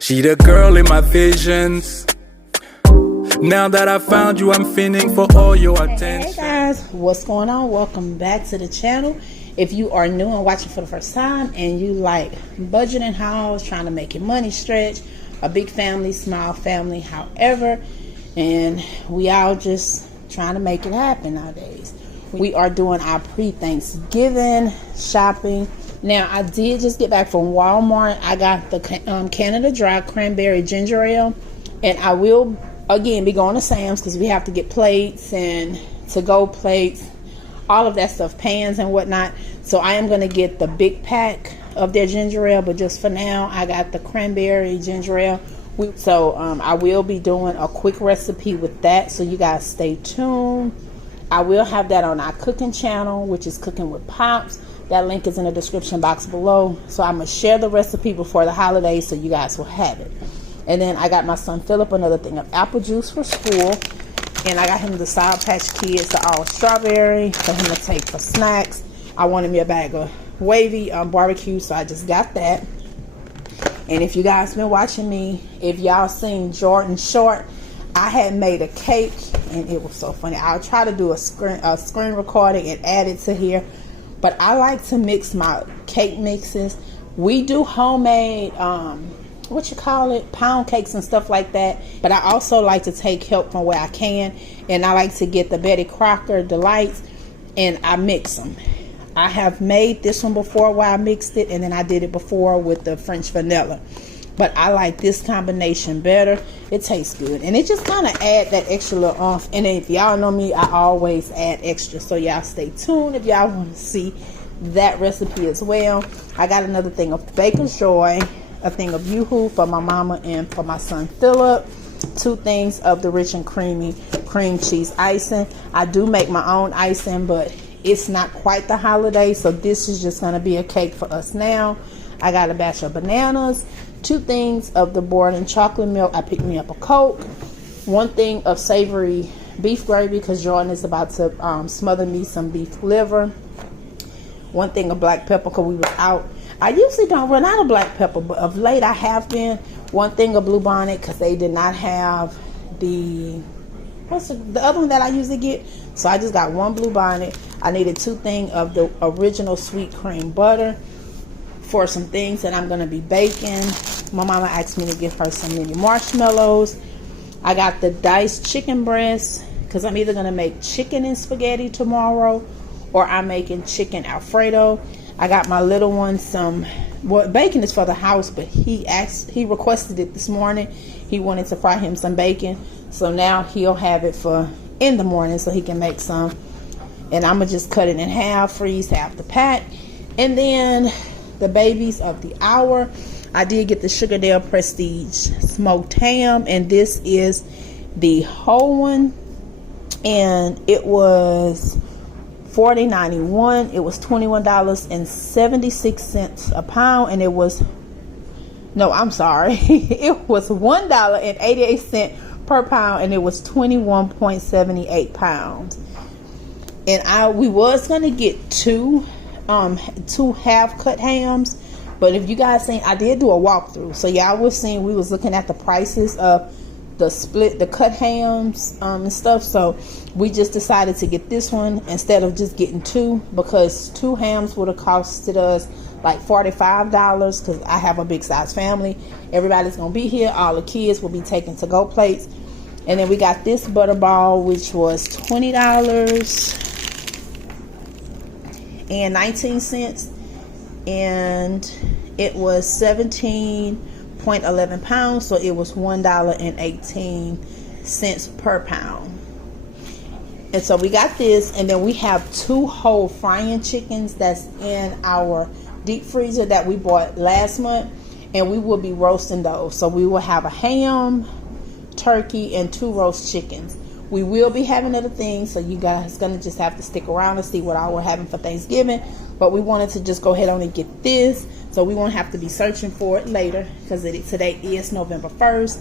She the girl in my visions. Now that I found you, I'm fiending for all your attention. Hey guys, what's going on? Welcome back to the channel. If you are new and watching for the first time and you like budgeting hauls, trying to make your money stretch, a big family, small family, however, and we all just trying to make it happen nowadays. We are doing our pre-Thanksgiving shopping. Now, I did just get back from Walmart. I got the Canada Dry Cranberry Ginger Ale. And I will, again, be going to Sam's because we have to get plates and to-go plates, all of that stuff, pans and whatnot. So I am going to get the big pack of their ginger ale. But just for now, I got the cranberry ginger ale. So I will be doing a quick recipe with that. So you guys stay tuned. I will have that on our cooking channel, which is Cooking with Pops. That link is in the description box below. So I'm going to share the recipe before the holidays so you guys will have it. And then I got my son Philip another thing of apple juice for school. And I got him the Sour Patch Kids, the all strawberry for him to take for snacks. I wanted me a bag of wavy barbecue, so I just got that. And if you guys been watching me, if y'all seen Jordan Short, I had made a cake and it was so funny. I'll try to do a screen recording and add it to here. But I like to mix my cake mixes. We do homemade, pound cakes and stuff like that. But I also like to take help from where I can. And I like to get the Betty Crocker Delights and I mix them. I have made this one before where I mixed it. And then I did it before with the French vanilla. But I like this combination better. It tastes good. And it just kind of add that extra little oomph. And if y'all know me, I always add extra. So y'all stay tuned if y'all want to see that recipe as well. I got another thing of Baker's Joy, a thing of Yoo-Hoo for my mama and for my son Philip. 2 things of the rich and creamy cream cheese icing. I do make my own icing, but it's not quite the holiday. So this is just going to be a cake for us now. I got a batch of bananas. 2 things of the Borden chocolate milk. I picked me up a Coke. 1 thing of savory beef gravy because Jordan is about to smother me some beef liver. 1 thing of black pepper because we was out. I usually don't run out of black pepper, but of late I have been. 1 thing of Blue Bonnet because they did not have the other one that I usually get. So I just got 1 Blue Bonnet. I needed 2 things of the original sweet cream butter for some things that I'm going to be baking. My mama asked me to give her some mini marshmallows. I got the diced chicken breast because I'm either going to make chicken and spaghetti tomorrow or I'm making chicken Alfredo. I got my little one bacon is for the house, but he requested it this morning. He wanted to fry him some bacon. So now he'll have it for in the morning so he can make some. And I'm going to just cut it in half, freeze half the pack. And then the babies of the hour, I did get the Sugardale Prestige smoked ham, and this is the whole one, and it was $40.91. It was $21.76 a pound, and it was it was $1.88 per pound, and it was 21.78 pounds. And we was gonna get two half cut hams, but if you guys seen, I did do a walkthrough, so y'all was seeing we was looking at the prices of the cut hams and stuff. So we just decided to get this one instead of just getting 2, because 2 hams would have costed us like $45 because I have a big size family. Everybody's gonna be here. All the kids will be taking to-go plates. And then we got this butterball, which was $20.19, and it was 17.11 pounds, so it was $1.18 per pound. And so we got this, and then we have 2 whole frying chickens that's in our deep freezer that we bought last month, and we will be roasting those. So we will have a ham, turkey, and 2 roast chickens. We will be having other things, so you guys gonna just have to stick around and see what all we're having for Thanksgiving. But we wanted to just go ahead on and get this, so we won't have to be searching for it later, because today is November 1st.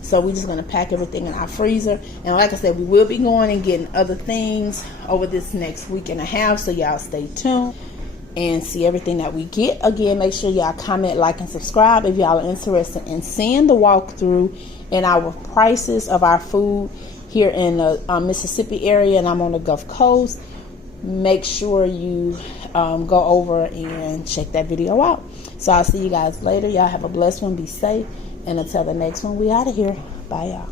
So we're just gonna pack everything in our freezer. And like I said, we will be going and getting other things over this next week and a half, so y'all stay tuned. and see everything that we get. Again, make sure y'all comment, like, and subscribe if y'all are interested in seeing the walkthrough and our prices of our food here in the Mississippi area, and I'm on the Gulf Coast. Make sure you go over and check that video out. So I'll see you guys later. Y'all have a blessed one. Be safe. And until the next one, we out of here. Bye, y'all.